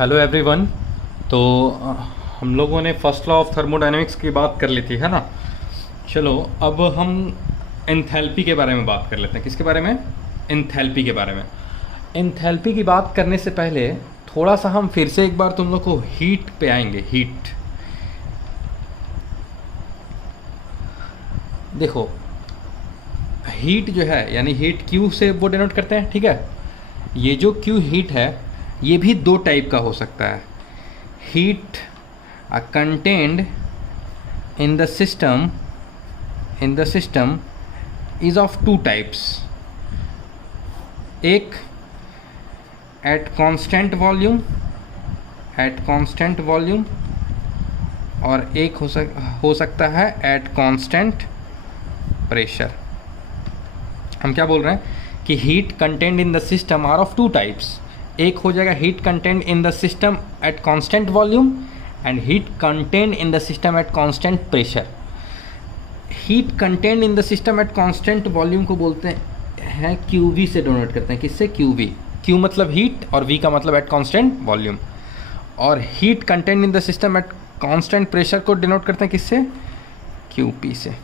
Hello everyone. तो हम लोगों ने फर्स्ट लॉ ऑफ थर्मोडायनेमिक्स की बात कर ली थी, है ना। चलो अब हम एंथैल्पी के बारे में बात कर लेते हैं। किसके बारे में? एंथैल्पी के बारे में। एंथैल्पी की बात करने से पहले थोड़ा सा हम फिर से एक बार तुम लोग को हीट पे आएंगे। हीट देखो, हीट जो है यानी हीट क्यू से वो डिनोट करते हैं, ठीक है। ये जो क्यू हीट है ये भी दो टाइप का हो सकता है। Heat contained in the system is of two types. एक एट कांस्टेंट वॉल्यूम और एक हो सकता है एट कांस्टेंट प्रेशर। हम क्या बोल रहे हैं कि heat content in the system are of two types. एक हो जाएगा heat content in the system at constant volume and heat content in the system at constant pressure. Heat content in the system at constant volume को बोलते हैं QV से donate करते हैं। किससे? QV। Q मतलब हीट और V का मतलब एट कांस्टेंट वॉल्यूम। और heat content in the system at constant pressure को डिनोट करते हैं किससे? QP से,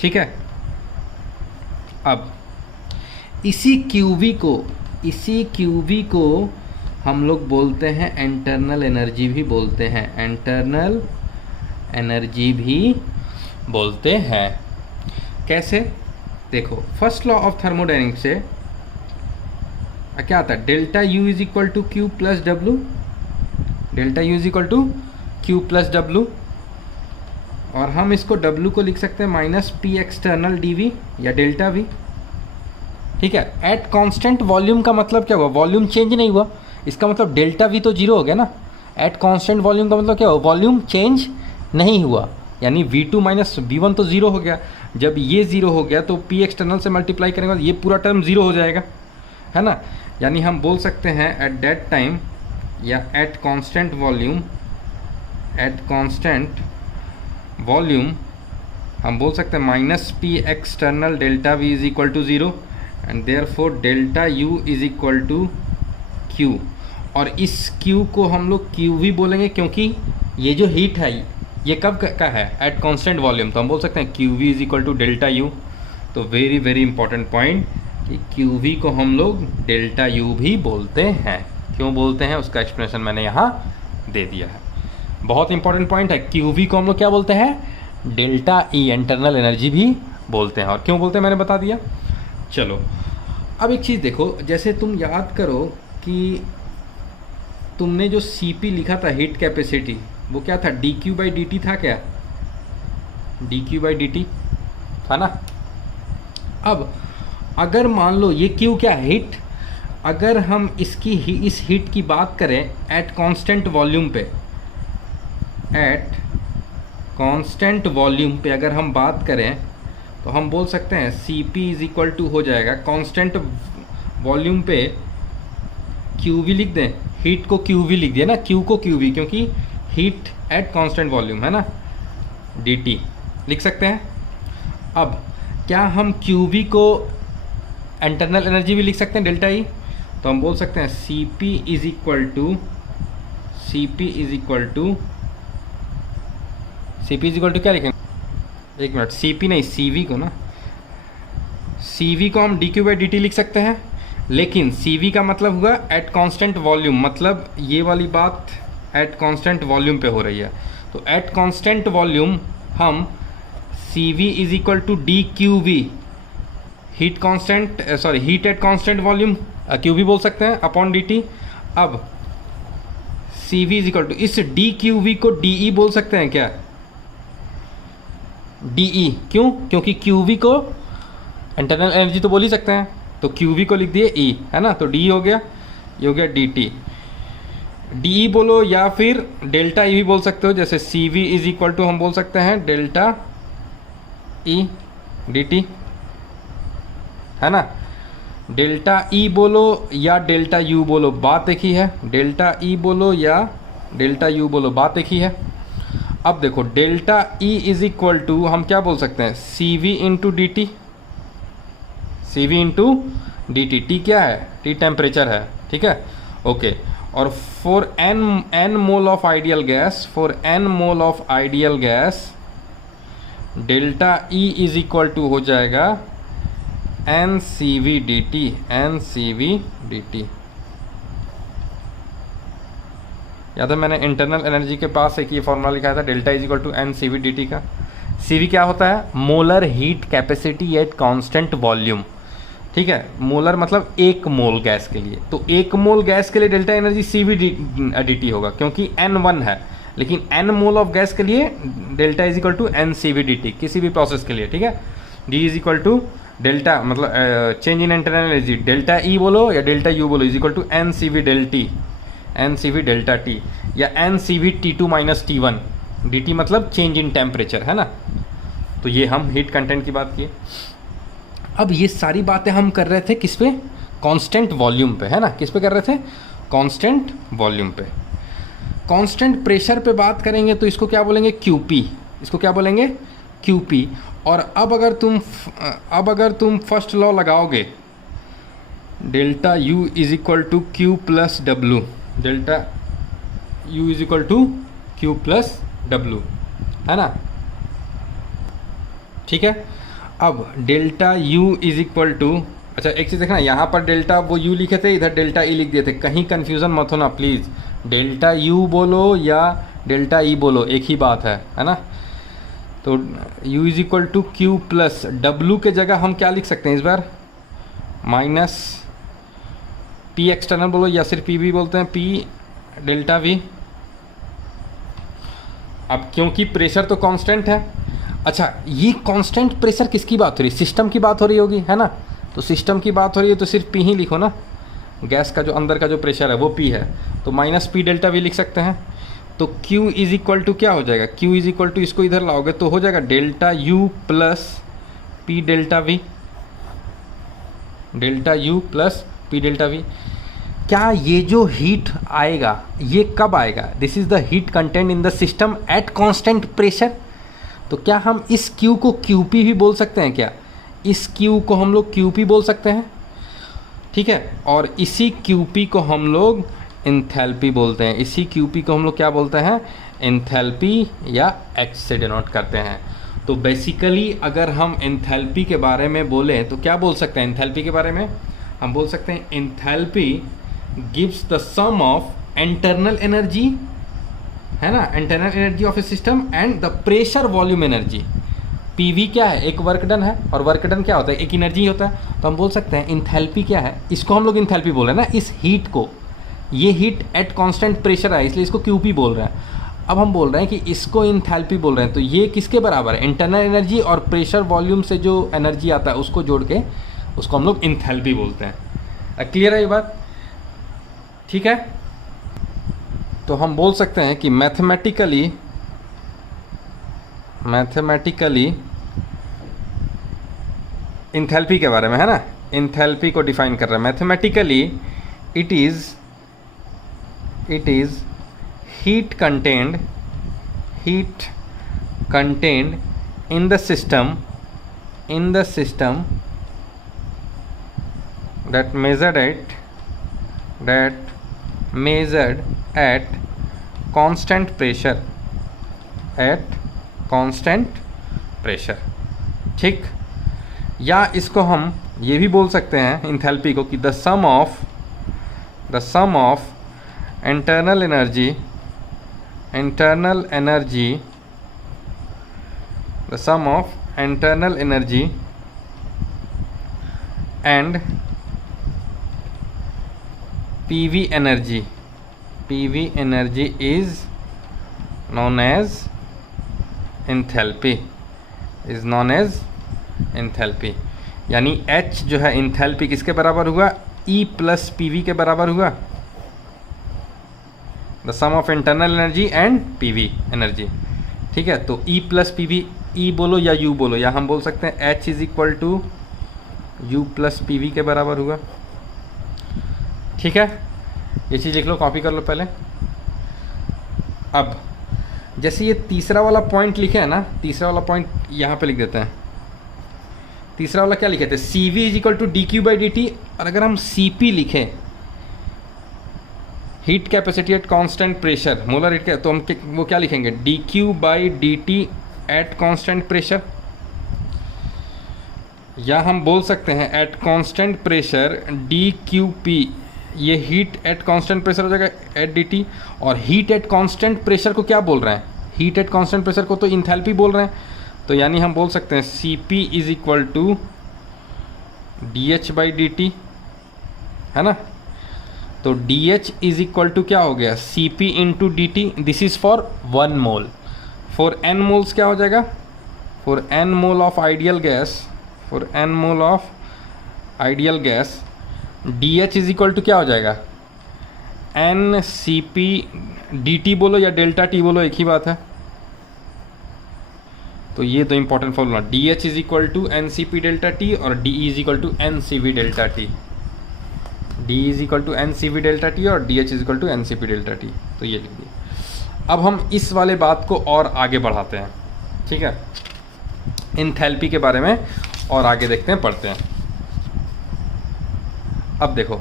ठीक है। अब इसी QV को हम लोग बोलते हैं इंटरनल एनर्जी भी बोलते हैं। इंटरनल एनर्जी भी बोलते हैं। कैसे? देखो, फर्स्ट लॉ ऑफ थर्मोडायनेमिक्स से क्या आता है? Delta U is equal to Q plus W. Delta U is equal to Q plus W, और हम इसको W को लिख सकते हैं माइनस P एक्सटर्नल dV या डेल्टा V, ठीक है। एट कांस्टेंट वॉल्यूम का मतलब क्या हुआ? वॉल्यूम चेंज नहीं हुआ, इसका मतलब डेल्टा V तो जीरो हो गया ना। एट कांस्टेंट वॉल्यूम का मतलब क्या हुआ? वॉल्यूम चेंज नहीं हुआ, यानी V2 माइनस V1 तो जीरो हो गया। जब ये जीरो हो गया तो P एक्सटर्नल से मल्टीप्लाई करेंगे तो ये पूरा टर्म जीरो हो जाएगा, है ना। यानी हम बोल सकते हैं एट दैट टाइम या एट कांस्टेंट वॉल्यूम हम बोल सकते हैं minus P external delta V is equal to zero and therefore delta U is equal to Q। और इस Q को हम लोग QV बोलेंगे क्योंकि ये जो हीट है ये कब का है? At constant volume. तो हम बोल सकते हैं QV is equal to delta U। तो वेरी वेरी इंपॉर्टेंट पॉइंट कि QV को हम लोग डेल्टा U भी बोलते हैं। क्यों बोलते हैं उसका एक्सप्लेनेशन मैंने यहाँ दे दिया है। बहुत इंपॉर्टेंट पॉइंट है। QV को हम लोग क्या बोलते हैं? डेल्टा E इंटरनल एनर्जी भी बोलते हैं। और क्यों बोलते हैं मैंने बता दिया। चलो अब एक चीज़ देखो, जैसे तुम याद करो कि तुमने जो CP लिखा था हीट कैपेसिटी, वो क्या था? dQ/dt था क्या? dQ/dt था ना। अब अगर मान लो ये Q क्या है? हीट। अगर हम इस हीट की बात करें एट कांस्टेंट वॉल्यूम पे, एट कांस्टेंट वॉल्यूम पे अगर हम बात करें तो हम बोल सकते हैं CP इज इक्वल टू हो जाएगा कांस्टेंट वॉल्यूम पे QV लिख दें। हीट को QV लिख दिया ना, Q को QV, क्योंकि हीट एट कांस्टेंट वॉल्यूम है ना, dt लिख सकते हैं। अब क्या हम QV को इंटरनल एनर्जी भी लिख सकते हैं डेल्टा E? तो हम बोल सकते हैं CP इज इक्वल टू क्या लिखेंगे? एक मिनट, CP नहीं CV को ना, CV को हम dQ/dt लिख सकते हैं, लेकिन CV का मतलब हुआ एट कांस्टेंट वॉल्यूम, मतलब ये वाली बात एट कांस्टेंट वॉल्यूम पे हो रही है। तो एट कांस्टेंट वॉल्यूम हम CV is equal to dQV, heat at constant volume QV बोल सकते हैं अपॉन dt। अब CV इज इक्वल टू इस dQV को dE बोल सकते हैं क्या? dE क्यों? क्योंकि QV को इंटरनल एनर्जी तो बोल ही सकते हैं, तो QV को लिख दिए E, है ना। तो DE हो गया, ये हो गया dt। DE बोलो या फिर डेल्टा E भी बोल सकते हो। जैसे CV इज इक्वल टू हम बोल सकते हैं डेल्टा E dt, है ना। डेल्टा E बोलो या डेल्टा U बोलो, बात एक ही है। डेल्टा E बोलो या डेल्टा U बोलो, बात एक ही है। अब देखो delta E is equal to हम क्या बोल सकते हैं? CV into dt। CV into dt, T क्या है? T टेम्परेचर है, ठीक है। ओके, और for n mole of ideal gas, for n mole of ideal gas delta E is equal to हो जाएगा NCV dt, NCV dt। याद है मैंने इंटरनल एनर्जी के पास एक ये फॉर्मूला लिखा था, delta is equal to NCV dt का। CV क्या होता है? Molar heat capacity at constant volume. ठीक है, मोलर मतलब एक मोल गैस के लिए, तो एक मोल गैस के लिए डेल्टा एनर्जी CV dt होगा, क्योंकि N1 है, लेकिन N मोल ऑफ गैस के लिए delta is equal to NCV dt किसी भी प्रोसेस के लिए। ठीक है, D is equal to delta मतलब change in internal energy, delta E बोलो या डेल्टा U बोलो, is equal to NCV delta, NCV delta T या NCV T2 minus T1, dt मतलब चेंज इन टेम्परेचर, है ना। तो ये हम हीट कंटेंट की बात किए। अब ये सारी बातें हम कर रहे थे किस पे? कांस्टेंट वॉल्यूम पे, है ना। किस पे कर रहे थे? कांस्टेंट वॉल्यूम पे। कांस्टेंट प्रेशर पे बात करेंगे तो इसको क्या बोलेंगे? QP। इसको क्या बोलेंगे? QP। और अब अगर तुम फर्स्ट लॉ लगाओगे, delta U is equal to Q plus W, delta U is equal to Q plus W, है ना। ठीक है, अब delta U is equal to, अच्छा एक चीज़ देखना, यहाँ पर डेल्टा वो U लिखे थे, इधर डेल्टा E लिख दिए थे, कहीं कन्फ्यूज़न मत होना प्लीज़। डेल्टा U बोलो या डेल्टा E बोलो, एक ही बात है ना। तो U is equal to Q plus W के जगह हम क्या लिख सकते हैं इस बार? माइनस P एक्सटर्नल बोलो या सिर्फ PV बोलते हैं, P डेल्टा V। अब क्योंकि प्रेशर तो कांस्टेंट है, अच्छा ये कांस्टेंट प्रेशर किसकी बात हो रही है? सिस्टम की बात हो रही होगी, है ना। तो सिस्टम की बात हो रही है तो सिर्फ P ही लिखो ना, गैस का जो अंदर का जो प्रेशर है वो P है, तो माइनस P डेल्टा V लिख सकते हैं। तो Q इज इक्वल टू क्या हो जाएगा? Q इज इक्वल टू, इसको इधर लाओगे तो हो जाएगा delta U plus P delta V, delta U plus P delta V। क्या ये जो हीट आएगा ये कब आएगा? This is the heat content in the system at constant pressure. तो क्या हम इस Q को QP भी बोल सकते हैं? क्या इस Q को हम लोग QP बोल सकते हैं? ठीक है, और इसी QP को हम लोग एंथैल्पी बोलते हैं। इसी QP को हम लोग क्या बोलते हैं? एंथैल्पी या H से डिनोट करते हैं। तो बेसिकली अगर हम एंथैल्पी के बारे में बोलें तो क्या बोल सकते हैं? एंथैल्पी के बारे में हम बोल सकते हैं enthalpy gives the sum of internal energy, है ना, internal energy of a system and the pressure volume energy. PV क्या है? एक वर्क डन है, और वर्क डन क्या होता है? एक एनर्जी होता है। तो हम बोल सकते हैं एंथैल्पी क्या है? इसको हम लोग एंथैल्पी बोल रहे हैं ना, इस हीट को। ये हीट एट कांस्टेंट प्रेशर है, इसलिए इसको QP बोल रहे हैं। अब हम बोल रहे हैं कि इसको एंथैल्पी बोल रहे हैं, तो ये किसके बराबर है? इंटरनल एनर्जी और प्रेशर वॉल्यूम से जो एनर्जी आता है उसको जोड़ के उसको हम लोग एंथैल्पी बोलते हैं। क्लियर है ये बात? ठीक है, तो हम बोल सकते हैं कि मैथमेटिकली एंथैल्पी के बारे में, है ना, एंथैल्पी को डिफाइन कर रहा है। Mathematically it is heat contained in the system that measured at constant pressure, ठीक। या इसको हम ये भी बोल सकते हैं एंथैल्पी को कि the sum of internal energy the sum of internal energy and PV energy is known as enthalpy, यानी H जो है एंथैल्पी किसके बराबर हुआ? E प्लस PV के बराबर हुआ, the sum of internal energy and PV energy. ठीक है, तो E प्लस PV, E बोलो या U बोलो, या हम बोल सकते हैं H is equal to U plus PV के बराबर हुआ। ठीक है, ये चीज़ लिख लो, कॉपी कर लो पहले। अब जैसे ये तीसरा वाला पॉइंट लिखे है ना, तीसरा वाला पॉइंट यहाँ पे लिख देते हैं। तीसरा वाला क्या लिखे थे? CV is equal to DQ by DT। और अगर हम CP लिखें heat capacity at constant pressure, molar heat, तो हम वो क्या लिखेंगे, D Q by D T at constant pressure, या हम बोल सकते हैं at constant pressure D Q P, ये हीट एट कांस्टेंट प्रेशर हो जाएगा एट डी टी। और हीट एट कांस्टेंट प्रेशर को क्या बोल रहे हैं, हीट एट कांस्टेंट प्रेशर को तो इंथैल्पी बोल रहे हैं, तो यानी हम बोल सकते हैं C P is equal to D H by D T, है ना। तो D H is equal to क्या हो गया, C P into D T, this is for 1 mole. For N moles क्या हो जाएगा, for N mole of ideal gas, for N mole of ideal gas D H is equal to क्या हो जाएगा, N C P D T बोलो या delta T बोलो, एक ही बात है। तो ये तो important formula, D H is equal to N C P delta T और D is equal to N C V delta T, D is equal to N C V delta T और D H is equal to N C P delta T, तो ये लिख दिए। अब हम इस वाले बात को और आगे बढ़ाते हैं, ठीक है, इंथैल्पी के बारे में और आगे देखते हैं, पढ़ते हैं। अब देखो,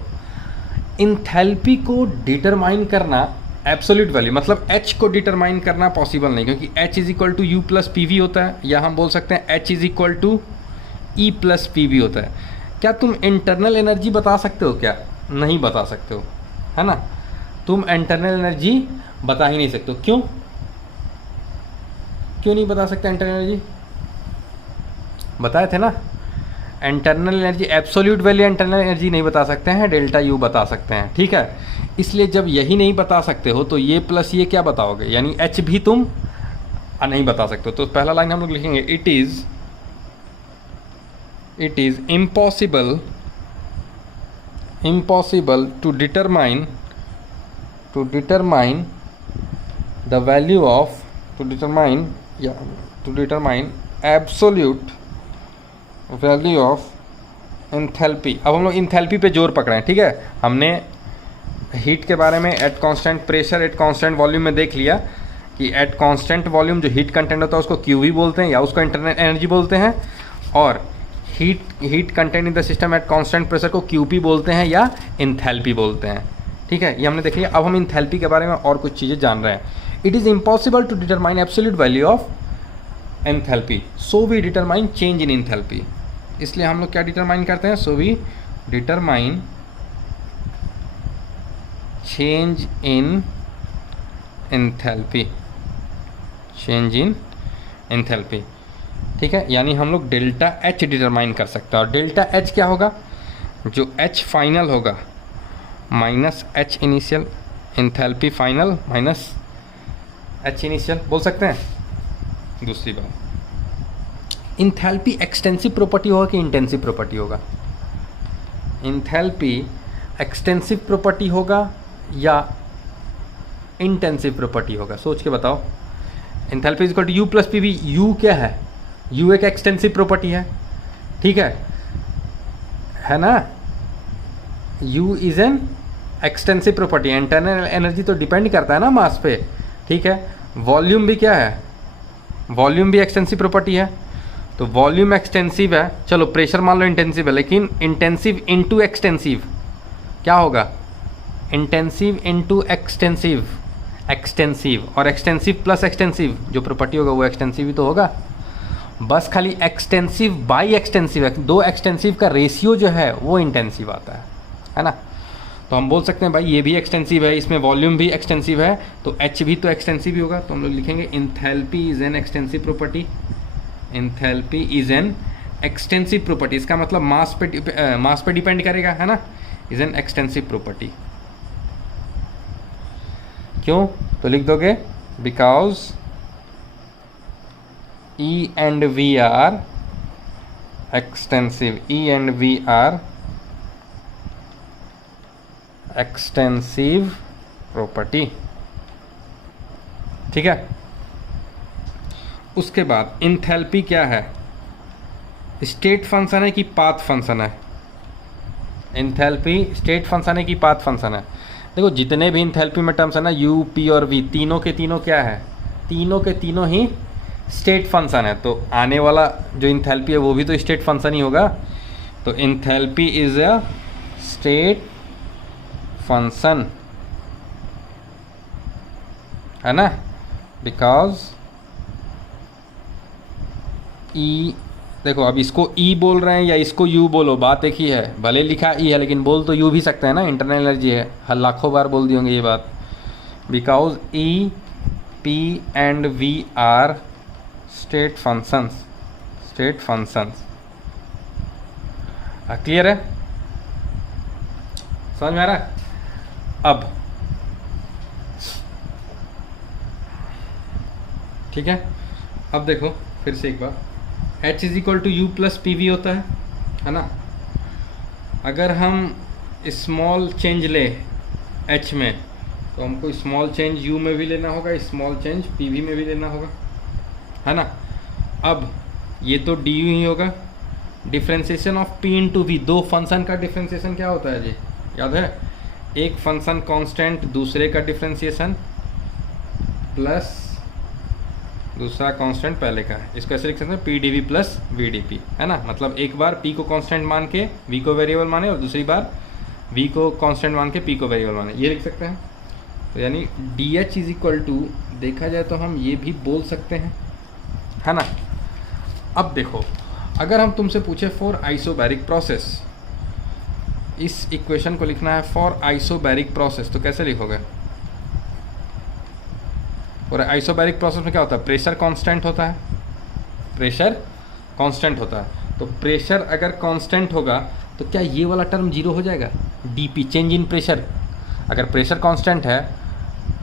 इंथैल्पी को डिटरमाइन करना, एब्सोल्यूट वैल्यू मतलब H को डिटरमाइन करना पॉसिबल नहीं, क्योंकि H is equal to U plus P V होता है, या हम बोल सकते हैं H is equal to E plus P V होता है। क्या तुम इंटरनल एनर्जी बता सकते हो, क्या नहीं बता सकते हो, है ना। तुम इंटरनल एनर्जी बता ही नहीं सकते हो, क्यों नहीं बता सकते इंटरनल एनर्जी, बताए थे ना। Internal energy, absolute value internal energy नहीं बता सकते हैं, डेल्टा यू बता सकते हैं, ठीक है। इसलिए जब यही नहीं बता सकते हो तो ये प्लस ये क्या बताओगे, यानी एच भी तुम नहीं बता सकते हो। तो पहला लाइन हम लोग लिखेंगे, it is impossible to determine the value of, to determine absolute value of enthalpy. अब हम लोग इंथैल्पी पे जोर पकड़े हैं, ठीक है। हमने हीट के बारे में eight constant pressure at constant volume में देख लिया कि एट कांस्टेंट वॉल्यूम जो हीट कंटेंट होता है उसको क्यू वी बोलते हैं या उसको इंटरनल एनर्जी बोलते हैं, और heat content in the system at constant pressure को क्यू पी बोलते हैं या इंथैल्पी बोलते हैं, ठीक है। ये हमने देख लिया। अब हम इंथैल्पी के बारे में और कुछ चीज़ें जान रहे हैं। It is impossible to determine absolute value of enthalpy, so we determine change in enthalpy. इसलिए हम लोग क्या डिटरमाइन करते हैं, so we determine change in enthalpy, change in enthalpy, ठीक है। यानी हम लोग डेल्टा एच डिटरमाइन कर सकते हैं, और डेल्टा एच क्या होगा, जो एच फाइनल होगा minus H initial, enthalpy final minus H initial बोल सकते हैं। दूसरी बात, इंथैल्पी एक्सटेंसिव प्रॉपर्टी होगा कि इंटेंसिव प्रॉपर्टी होगा, इंथैल्पी एक्सटेंसिव प्रॉपर्टी होगा या इंटेंसिव प्रॉपर्टी होगा, सोच के बताओ। Enthalpy is equal to U plus P V, U क्या है, यू एक एक्सटेंसिव प्रॉपर्टी है, ठीक है ना। You is an extensive property, internal energy तो डिपेंड करता है ना मास पे, ठीक है। वॉल्यूम भी क्या है, वॉल्यूम भी एक्सटेंसिव प्रॉपर्टी है, तो वॉल्यूम एक्सटेंसिव है, चलो प्रेशर मान लो इंटेंसिव है, लेकिन इंटेंसिव इनटू एक्सटेंसिव क्या होगा, इंटेंसिव इनटू एक्सटेंसिव, एक्सटेंसिव, और एक्सटेंसिव प्लस एक्सटेंसिव जो प्रॉपर्टी होगा वो एक्सटेंसिव ही तो होगा। बस खाली एक्सटेंसिव बाई एक्सटेंसिव है, दो एक्सटेंसिव का रेशियो जो है वो इंटेंसिव आता है ना। तो हम बोल सकते हैं भाई ये भी एक्सटेंसिव है, इसमें वॉल्यूम भी एक्सटेंसिव है, तो एच भी तो एक्सटेंसिव ही होगा। तो हम लोग लिखेंगे enthalpy is an extensive property, enthalpy is an extensive property, इसका मतलब मास पे डिपेंड करेगा, है ना। इज एन एक्सटेंसिव प्रॉपर्टी, क्यों, तो लिख दोगे because E and V are extensive, E and V are extensive property, ठीक है। उसके बाद इंथैल्पी क्या है, स्टेट फंक्शन है कि पाथ फंक्शन है, इंथैल्पी स्टेट फंक्शन है कि पाथ फंक्शन है। देखो जितने भी इंथैल्पी में टर्म्स है ना, यू पी और वी, तीनों के तीनों क्या है, तीनों के तीनों ही स्टेट फंक्शन है, तो आने वाला जो इंथैल्पी है वो भी तो स्टेट फंक्शन ही होगा। तो enthalpy is a state function, है ना, बिकॉज ई, देखो अब इसको ई बोल रहे हैं या इसको यू बोलो, बात एक ही है, भले लिखा ई है लेकिन बोल तो यू भी सकते हैं ना, इंटरनल एनर्जी है, हर लाखों बार बोल दी होंगे ये बात। Because E P and V are state functions, state functions. Clear है, समझ में आ रहा है? अब ठीक है, अब देखो फिर से एक बार, H is equal to U plus P V होता है ना। अगर हम स्मॉल चेंज ले H में तो हमको स्मॉल चेंज U में भी लेना होगा, स्मॉल चेंज PV में भी लेना होगा, है ना। अब ये तो du ही होगा, differentiation of P into V, दो फंक्शन का डिफ्रेंसिएशन क्या होता है जी, याद है? एक फंक्शन कांस्टेंट, दूसरे का डिफ्रेंसिएशन प्लस दूसरा कांस्टेंट पहले का है। इसको ऐसे लिख सकते हैं P D V plus V D P, है ना। मतलब एक बार P को कांस्टेंट मान के V को वेरिएबल माने और दूसरी बार V को कांस्टेंट मान के P को वेरिएबल माने, ये लिख सकते हैं। तो यानी D H is equal to, देखा जाए तो हम ये भी बोल सकते हैं, है ना। अब देखो, अगर हम तुमसे पूछे फॉर आइसोबैरिक प्रोसेस, इस इक्वेशन को लिखना है फॉर आइसोबैरिक प्रोसेस, तो कैसे लिखोगे? और आइसोबैरिक प्रोसेस में क्या होता है? प्रेशर कांस्टेंट होता है, प्रेशर कांस्टेंट होता है। तो प्रेशर अगर कांस्टेंट होगा तो क्या ये वाला टर्म जीरो हो जाएगा? डीपी, चेंज इन प्रेशर, अगर प्रेशर कांस्टेंट है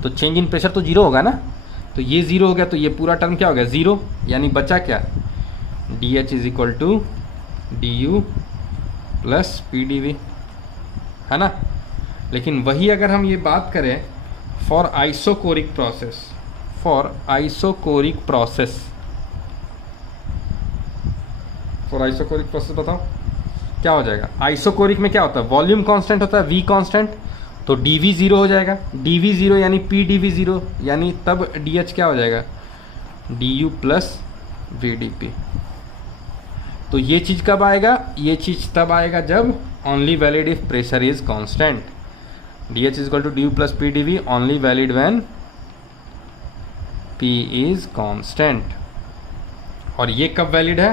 तो चेंज इन प्रेशर तो जीरो होगा ना। तो ये जीरो हो गया तो ये पूरा टर्म क्या हो गया? जीरो। यानी बचा क्या? D H is equal to D U plus P D V, है ना। लेकिन वही अगर हम ये बात करें for isochoric process, for isochoric process, for isochoric process बताओ क्या हो जाएगा? आइसोकोरिक में क्या होता है? वॉल्यूम कांस्टेंट होता है, वी कांस्टेंट, तो डी वी जीरो हो जाएगा, डी वी जीरो यानी पी डी वी जीरो, यानी तब डी एच क्या हो जाएगा? D U plus V D P. तो ये चीज़ कब आएगा? ये चीज़ तब आएगा जब only valid if pressure is constant. D H is equal to D U plus P D V only valid when P is constant। और ये कब वैलिड है?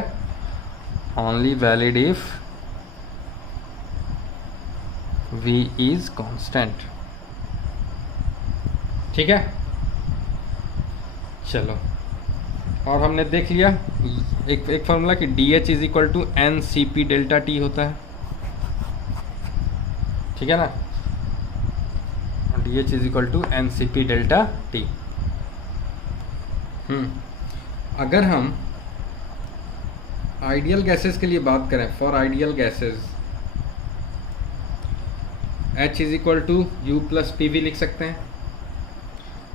Only valid if V is constant। ठीक है, चलो। और हमने देख लिया एक फॉर्मूला कि D H is equal to N C P delta T होता है, ठीक है ना। D H is equal to N C P delta T. अगर हम आइडियल गैसेस के लिए बात करें, for ideal gases H is equal to U plus P V लिख सकते हैं,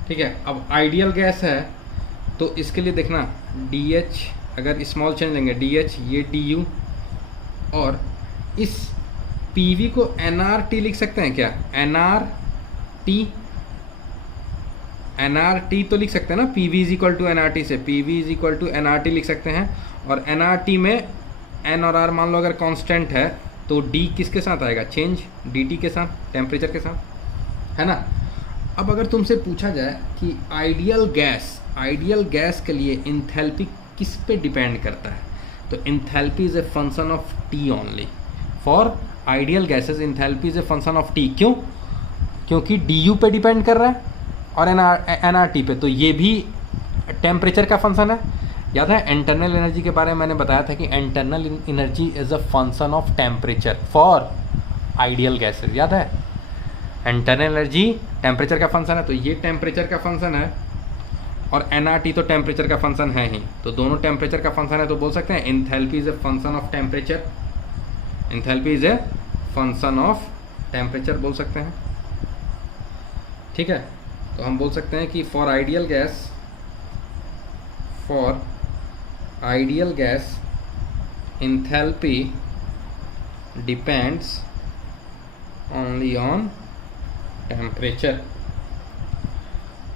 ठीक है। अब आइडियल गैस है तो इसके लिए देखना डी एच, अगर स्मॉल चेंज लेंगे डी एच, ये डी यू, और इस पी वी को एन आर टी लिख सकते हैं क्या? N R T, N R T तो लिख सकते हैं ना, P V is equal to N R T से, P V is equal to N R T लिख सकते हैं। और एन आर टी में एन और आर मान लो अगर कांस्टेंट है तो डी किसके साथ आएगा? चेंज डी टी के साथ, टेम्परेचर के साथ, है ना। अब अगर तुमसे पूछा जाए कि आइडियल गैस के लिए इंथैल्पी किस पे डिपेंड करता है, तो enthalpy is a function of T only. For ideal gases enthalpy is a function of T. क्यों? क्योंकि डी यू पे डिपेंड कर रहा है और एन आर टी पे, तो ये भी टेम्परेचर का फंक्शन है। याद है इंटरनल एनर्जी के बारे में मैंने बताया था कि internal energy is a function of temperature for ideal gases, याद है। इंटरनल एनर्जी टेम्परेचर का फंक्शन है, तो ये टेम्परेचर का फंक्शन है और एन आर टी तो टेम्परेचर का फंक्शन है ही, तो दोनों टेम्परेचर का फंक्शन है। तो बोल सकते हैं enthalpy is a function of temperature, enthalpy is a function of temperature बोल सकते हैं, ठीक है। तो हम बोल सकते हैं कि for ideal gas enthalpy depends only on temperature.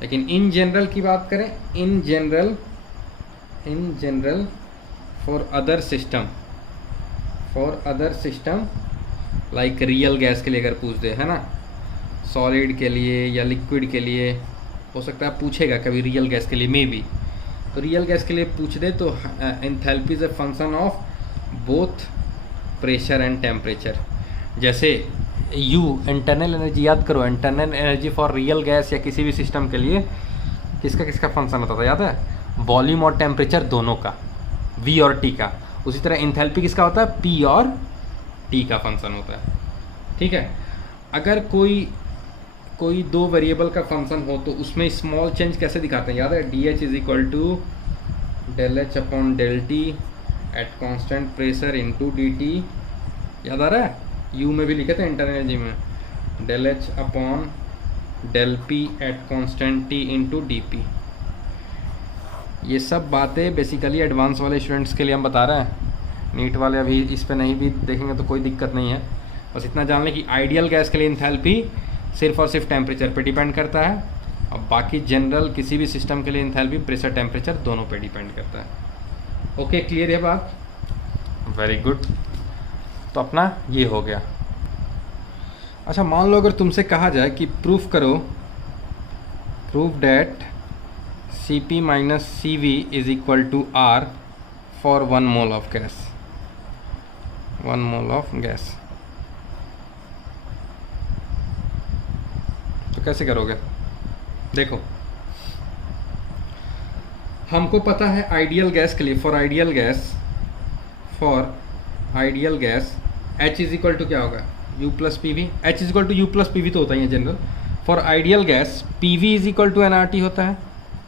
लेकिन इन जनरल की बात करें, in general for other system like real gas के लिए अगर पूछ दे, है ना, सॉलिड के लिए या लिक्विड के लिए, हो सकता है पूछेगा कभी रियल गैस के लिए, मे बी, तो रियल गैस के लिए पूछ दे तो enthalpy is a function of both pressure and temperature. जैसे U इंटरनल एनर्जी याद करो, internal energy for real gas या किसी भी सिस्टम के लिए किसका किसका फंक्शन होता था याद है? वॉल्यूम और टेम्परेचर दोनों का, V और T का। उसी तरह इंथैल्पी किसका होता है? P और T का फंक्शन होता है। ठीक है, अगर कोई दो वेरिएबल का फंक्शन हो तो उसमें स्मॉल चेंज कैसे दिखाते हैं याद है? DH is equal to del H upon del T at constant pressure into dt, याद आ रहा है? U में भी लिखे थे इंटरनल एनर्जी में, del H upon del P at constant T into D P. ये सब बातें बेसिकली एडवांस वाले स्टूडेंट्स के लिए हम बता रहे हैं, नीट वाले अभी इस पे नहीं भी देखेंगे तो कोई दिक्कत नहीं है। बस इतना जान लें कि आइडियल गैस के लिए इंथैल्पी सिर्फ और सिर्फ टेम्परेचर पे डिपेंड करता है, और बाकी जनरल किसी भी सिस्टम के लिए इंथैल्पी प्रेशर टेम्परेचर दोनों पे डिपेंड करता है। ओके, क्लियर है बात? Very good. तो अपना ये हो गया। अच्छा, मान लो अगर तुमसे कहा जाए कि प्रूफ करो, proof that Cp minus Cv is equal to R for 1 mole of gas, 1 mole of gas, तो कैसे करोगे? देखो, हमको पता है आइडियल गैस के लिए, for ideal gas H is equal to क्या होगा? U plus P V. H is equal to U plus P V तो होता ही है general. For ideal gas PV is equal to NRT होता है,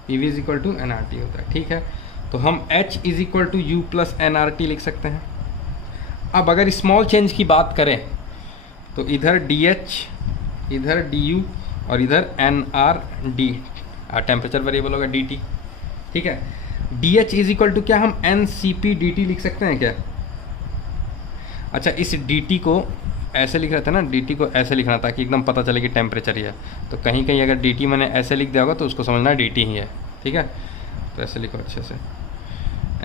PV is equal to NRT होता है। ठीक है, तो हम H is equal to U plus NRT लिख सकते हैं। अब अगर स्मॉल चेंज की बात करें तो इधर DH, इधर DU और इधर NRD, टेम्परेचर वेरिएबल होगा DT। ठीक है, DH इज इक्वल टू क्या हम NCP DT लिख सकते हैं क्या? अच्छा, इस DT को ऐसे लिख रहा था ना, DT को ऐसे लिखना ताकि एकदम पता चले कि टेम्परेचर ही है। तो कहीं कहीं अगर DT मैंने ऐसे लिख दिया होगा तो उसको समझना DT ही है। ठीक है, तो ऐसे लिखो अच्छे से,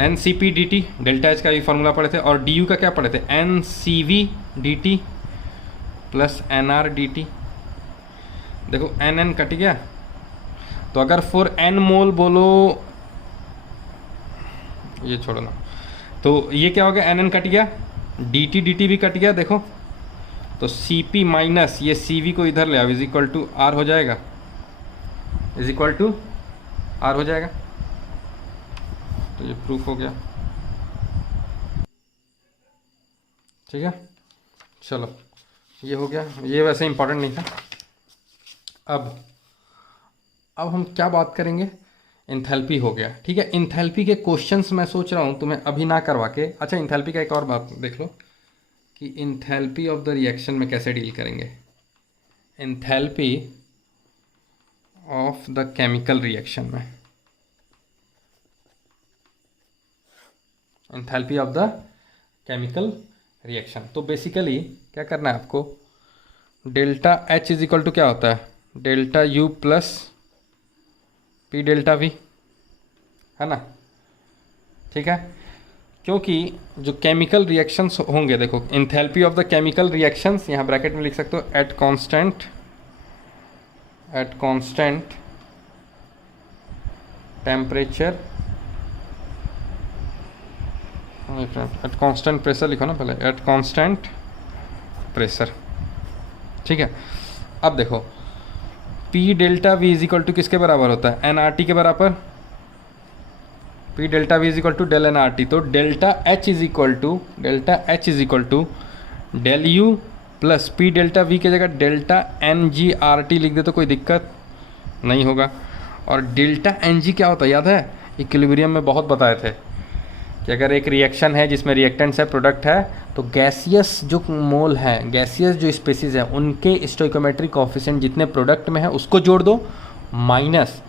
NCP DT, डेल्टा एच का भी फार्मूला पढ़े थे, और DU का क्या पढ़े थे? NCV DT plus NR DT। देखो NN कट गया, तो अगर फॉर N मोल बोलो, ये छोड़ो ना, तो ये क्या हो गया? NN कट गया, DT DT भी कट गया। देखो तो Cp माइनस ये Cv को इधर ले आओ, इज इक्वल टू R हो जाएगा, इज इक्वल टू R हो जाएगा। तो ये प्रूफ हो गया। ठीक है, चलो ये हो गया। ये वैसे इंपॉर्टेंट नहीं था। अब हम क्या बात करेंगे? इंथैल्पी हो गया। ठीक है, इंथैल्पी के क्वेश्चंस मैं सोच रहा हूँ तुम्हें अभी ना करवा के। अच्छा, इंथैल्पी का एक और बात देख लो कि इंथैल्पी ऑफ द रिएक्शन में कैसे डील करेंगे। Enthalpy of the chemical reaction में, enthalpy of the chemical reaction, तो बेसिकली क्या करना है आपको? Delta H is equal to क्या होता है? Delta U plus P delta V, है ना? ठीक है, क्योंकि जो केमिकल रिएक्शंस होंगे, देखो enthalpy of the chemical reactions यहाँ ब्रैकेट में लिख सकते हो, at constant temperature, eight constant pressure लिखो ना पहले, एट कांस्टेंट प्रेशर। ठीक है, अब देखो P delta V is equal to किसके बराबर होता है? NRT के बराबर। P delta V is equal to del NRT, तो delta H is equal to del U plus P delta V की जगह डेल्टा NGRT लिख दे तो कोई दिक्कत नहीं होगा। और डेल्टा NG क्या होता है याद है? इक्विलिब्रियम में बहुत बताए थे कि अगर एक रिएक्शन है जिसमें रिएक्टेंट्स है, प्रोडक्ट है, तो गैसियस जो मोल है, गैसियस जो स्पेसीज है, उनके स्टोइकोमेट्रिक कोएफिशिएंट जितने प्रोडक्ट में है उसको जोड़ दो, माइनस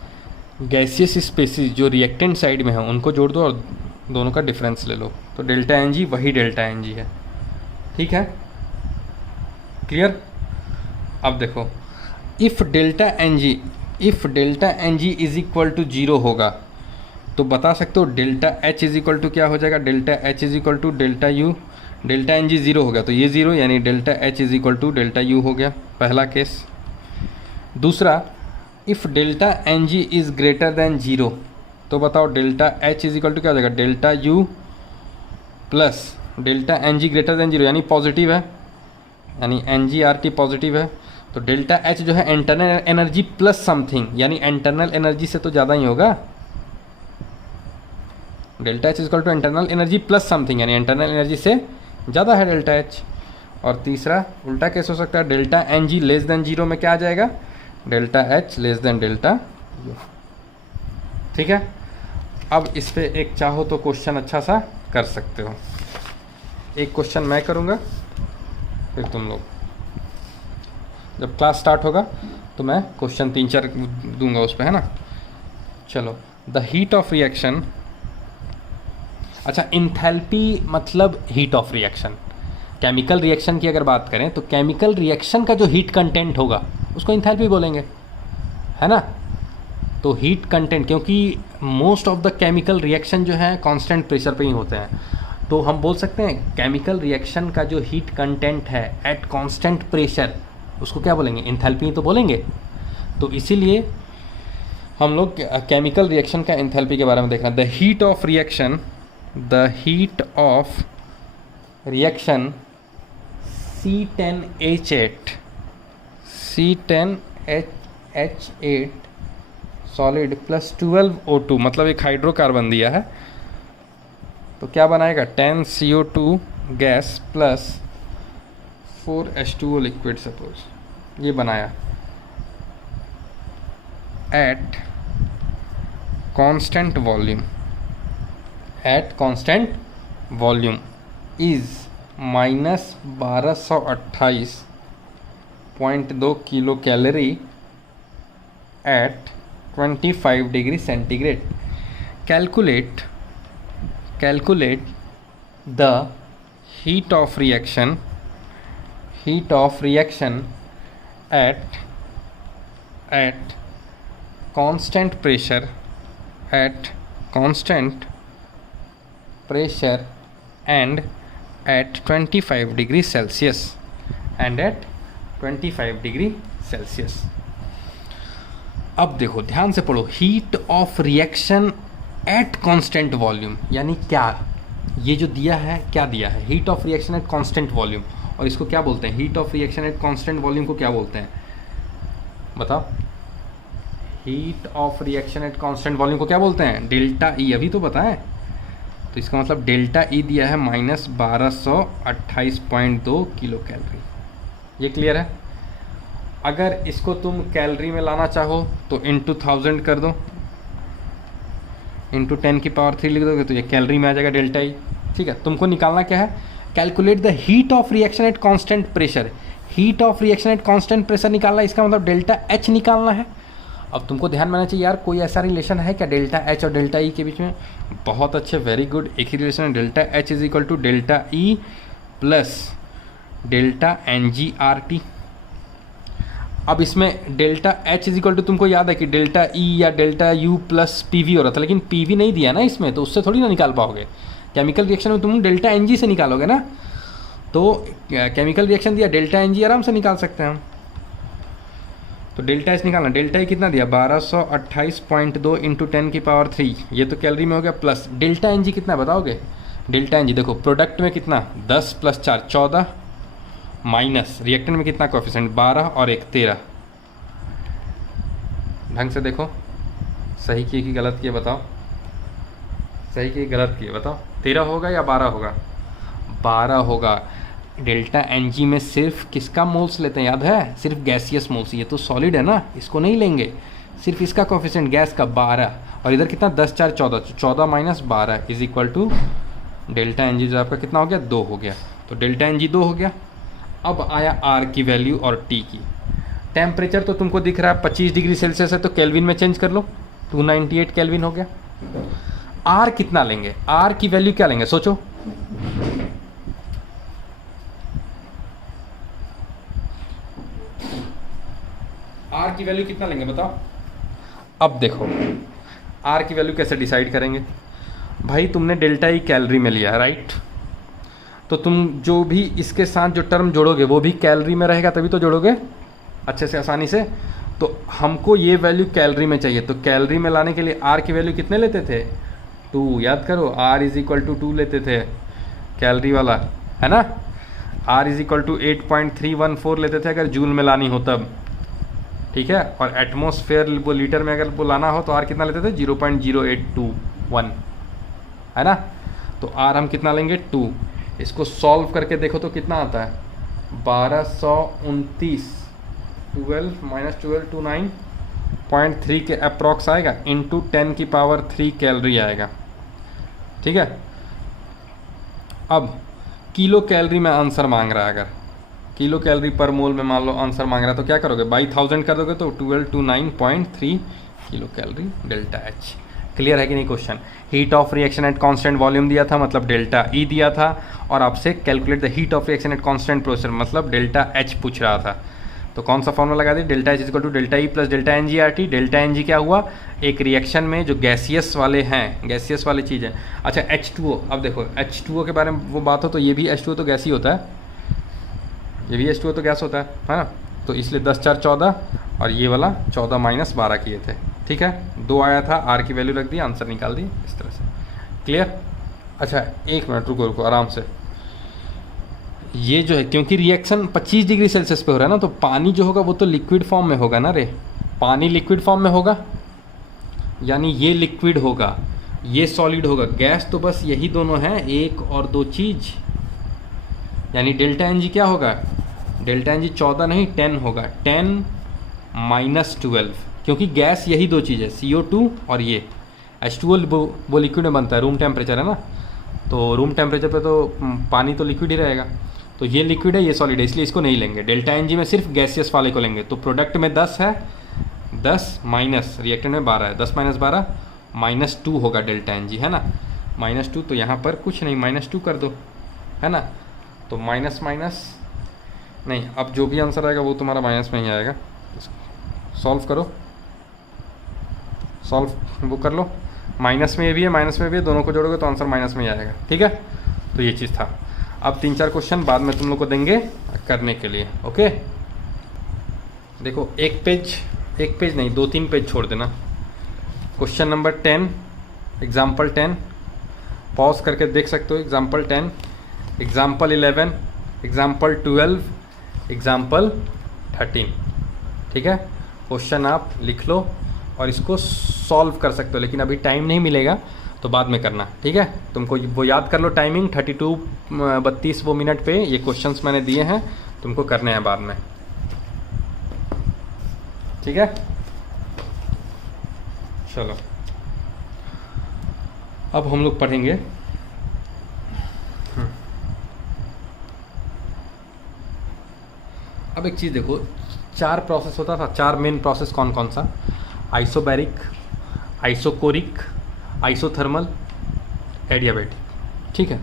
गैसियस स्पेसीज जो रिएक्टेंट साइड में है उनको जोड़ दो, और दोनों का डिफरेंस ले लो, तो डेल्टा NG वही डेल्टा NG है। ठीक है, क्लियर? अब देखो, if delta NG is equal to 0 होगा तो बता सकते हो delta H is equal to क्या हो जाएगा? Delta H is equal to delta U, delta NG 0 हो गया तो ये 0, यानी delta H is equal to delta U हो गया, पहला केस। दूसरा, if delta N G is greater than zero, तो बताओ delta H is equal to क्या हो जाएगा, delta U plus delta N G greater than zero, यानी पॉजिटिव है, यानी N G R T positive है। तो डेल्टा एच जो है इंटरनल एनर्जी प्लस समथिंग, यानी इंटरनल एनर्जी से तो ज़्यादा ही होगा। Delta H is equal to internal energy plus something, यानी इंटरनल एनर्जी से ज़्यादा है डेल्टा एच। और तीसरा उल्टा कैसे हो सकता है, delta N G less than zero में क्या आ जाएगा, delta H less than delta U. ठीक है, अब इस पे एक चाहो तो क्वेश्चन अच्छा सा कर सकते हो। एक क्वेश्चन मैं करूँगा, फिर तुम लोग, जब क्लास स्टार्ट होगा तो मैं क्वेश्चन 3-4 दूंगा उस पर, है ना। चलो, द हीट ऑफ रिएक्शन, अच्छा इंथैल्पी मतलब heat of reaction. Chemical reaction की अगर बात करें तो केमिकल रिएक्शन का जो हीट कंटेंट होगा उसको इंथैल्पी बोलेंगे, है ना। तो हीट कंटेंट, क्योंकि most of the chemical reaction जो है कांस्टेंट प्रेशर पे ही होते हैं, तो हम बोल सकते हैं केमिकल रिएक्शन का जो हीट कंटेंट है एट कांस्टेंट प्रेशर उसको क्या बोलेंगे, इंथैल्पी तो बोलेंगे। तो इसीलिए हम लोग केमिकल रिएक्शन का इंथैल्पी के बारे में देखना। The heat of reaction, the heat of reaction C10H8, C10H8 solid plus 12O2, मतलब एक हाइड्रोकार्बन दिया है, तो क्या बनाएगा 10CO2 gas plus 4H2O liquid, suppose ये बनाया at constant volume, at constant volume is minus 1228.2 kilo calorie at 25 degree centigrade. Calculate the heat of reaction at constant pressure and at 25 degree Celsius, अब देखो ध्यान से पढ़ो, heat of reaction at constant volume, यानी क्या, ये जो दिया है क्या दिया है, heat of reaction at constant volume, और इसको क्या बोलते हैं, heat of reaction at constant volume को क्या बोलते हैं, बताओ। Heat of reaction at constant volume को क्या बोलते हैं, डेल्टा ई, अभी तो बताएं। तो इसका मतलब डेल्टा ई दिया है माइनस 1228.2 किलो कैलोरी, ये क्लियर है। अगर इसको तुम कैलोरी में लाना चाहो तो इंटू 1000 कर दो, इंटू 10 की पावर 3 लिख दोगे तो ये कैलोरी में आ जाएगा डेल्टा ई। ठीक है, तुमको निकालना क्या है, calculate the heat of reaction at constant pressure. Heat of reaction at constant pressure निकालना, इसका मतलब डेल्टा एच निकालना है। अब तुमको ध्यान में आना चाहिए यार, कोई ऐसा रिलेशन है क्या डेल्टा एच और डेल्टा ई के बीच में, बहुत अच्छे, वेरी गुड, एक ही रिलेशन है, delta H is equal to delta E plus delta N G R T. अब इसमें delta H is equal to, तुमको याद है कि डेल्टा ई या delta U plus P V हो रहा था, लेकिन पी वी नहीं दिया ना इसमें, तो उससे थोड़ी ना निकाल पाओगे। केमिकल रिएक्शन में तुम डेल्टा एन जी से निकालोगे ना, तो केमिकल रिएक्शन दिया डेल्टा एन जी आराम से निकाल सकते हैं हम। तो डेल्टा एच निकालना, डेल्टा ई कितना दिया 1228.2 इंटू 10 की पावर 3, ये तो कैलोरी में हो गया, प्लस डेल्टा एन जी कितना बताओगे, डेल्टा एन जी देखो प्रोडक्ट में कितना 10 प्लस 4 14, माइनस रिएक्टेंट में कितना कोएफिशिएंट 12 और 1 13। ढंग से देखो, सही किए कि गलत किए बताओ, सही किए गलत किए बताओ, 13 होगा या 12 होगा, 12 होगा। डेल्टा एन जी में सिर्फ किसका मोल्स लेते हैं याद है, सिर्फ गैसियस मोल्स, ये तो सॉलिड है ना, इसको नहीं लेंगे, सिर्फ इसका कोएफिशिएंट गैस का 12, और इधर कितना 10 4 14, 14 minus 12 is equal to delta N G जो आपका कितना हो गया 2 हो गया, तो डेल्टा एन जी 2 हो गया। अब आया आर की वैल्यू और टी की। टेम्परेचर तो तुमको दिख रहा है 25 डिग्री सेल्सियस है, तो केल्विन में चेंज कर लो, 298 केल्विन हो गया। आर कितना लेंगे, आर की वैल्यू क्या लेंगे सोचो, आर की वैल्यू कितना लेंगे बताओ। अब देखो आर की वैल्यू कैसे डिसाइड करेंगे, भाई तुमने डेल्टा ई कैलोरी में लिया है राइट, तो तुम जो भी इसके साथ जो टर्म जोड़ोगे वो भी कैलोरी में रहेगा, तभी तो जोड़ोगे अच्छे से आसानी से। तो हमको ये वैल्यू कैलोरी में चाहिए, तो कैलोरी में लाने के लिए आर की वैल्यू कितने लेते थे? 2। याद करो, आर इज इक्वल टू 2 लेते थे कैलोरी वाला, है ना। आर इज इक्वल टू 8.314 लेते थे अगर जूल में लानी हो तब, ठीक है। और एटमॉस्फेयर वो लीटर में अगर वो लाना हो तो आर कितना लेते थे? 0.0821, है ना। तो आर हम कितना लेंगे? 2। इसको सॉल्व करके देखो तो कितना आता है? 1229, 12 माइनस 12 टू 9.3 के अप्रॉक्स आएगा, इंटू 10 की पावर 3 कैलोरी आएगा, ठीक है। अब किलो कैलोरी में आंसर मांग रहा है, अगर किलो कैलोरी पर मोल में मान लो आंसर मांग रहा है तो क्या करोगे? बाई 1000 कर दोगे तो 1229.3 kilo calorie delta H. Clear है कि नहीं question? Heat of reaction at constant volume दिया था, मतलब डेल्टा ई दिया था, और आपसे calculate the heat of reaction at constant pressure, मतलब डेल्टा एच पूछ रहा था। तो कौन सा फॉर्मूला लगा दिया? Delta H is equal to delta E plus delta N G R T. Delta N G क्या हुआ? एक रिएक्शन में जो गैसियस वाले हैं, गैसियस वाली चीज़ है। अच्छा H2O, अब देखो H2O के बारे में वो बात हो तो ये भी H2O तो गैस ही होता है, ये भी H2O तो गैस होता है ना। तो इसलिए 10 4 14 और ये वाला 14 माइनस 12 किए थे, ठीक है। 2 आया था, आर की वैल्यू रख दी, आंसर निकाल दी इस तरह से। क्लियर? अच्छा 1 मिनट रुको रुको आराम से। ये जो है क्योंकि रिएक्शन 25 डिग्री सेल्सियस पे हो रहा है ना, तो पानी जो होगा वो तो लिक्विड फॉर्म में होगा ना रे। पानी लिक्विड फॉर्म में होगा, यानी ये लिक्विड होगा, ये सॉलिड होगा। गैस तो बस यही दोनों हैं, 1 और 2 चीज़। यानी डेल्टा एन जी क्या होगा? डेल्टा एन जी 14 नहीं 10 होगा, 10 माइनस 12, क्योंकि गैस यही 2 चीज़ है, CO2 और ये H2O वो लिक्विड में बनता है, रूम टेम्परेचर है ना। तो रूम टेम्परेचर पे तो पानी तो लिक्विड ही रहेगा। तो ये लिक्विड है, ये सॉलिड है, इसलिए इसको नहीं लेंगे। डेल्टा एन जी में सिर्फ गैसियस वाले को लेंगे। तो प्रोडक्ट में 10 है, 10 माइनस रिएक्टेंट में 12 है, 10 माइनस 12 माइनस 2 होगा डेल्टा एन जी, है ना। -2, तो यहाँ पर कुछ नहीं, -2 कर दो, है ना। तो माइनस माइनस नहीं, अब जो भी आंसर आएगा वो तुम्हारा माइनस में ही आएगा। सॉल्व करो, सॉल्व वो कर लो। माइनस में ये भी है, माइनस में भी है, दोनों को जोड़ोगे तो आंसर माइनस में ही आएगा, ठीक है। तो ये चीज़ था। अब 3-4 क्वेश्चन बाद में तुम लोग को देंगे करने के लिए, ओके। देखो एक पेज नहीं 2-3 पेज छोड़ देना। क्वेश्चन नंबर 10, एग्जाम्पल 10, पॉज करके देख सकते हो। एग्जाम्पल 10, एग्जाम्पल 11, एग्जाम्पल 12, एग्जाम्पल 13, ठीक है। क्वेश्चन आप लिख लो और इसको सॉल्व कर सकते हो, लेकिन अभी टाइम नहीं मिलेगा तो बाद में करना, ठीक है। तुमको वो याद कर लो, टाइमिंग 32 वो मिनट पे ये क्वेश्चंस मैंने दिए हैं, तुमको करने हैं बाद में, ठीक है। चलो अब हम लोग पढ़ेंगे अब एक चीज़ देखो, 4 प्रोसेस होता था, 4 मेन प्रोसेस कौन कौन सा? आइसोबैरिक, आइसोकोरिक, आइसोथर्मल, एडियाबैटिक, ठीक है।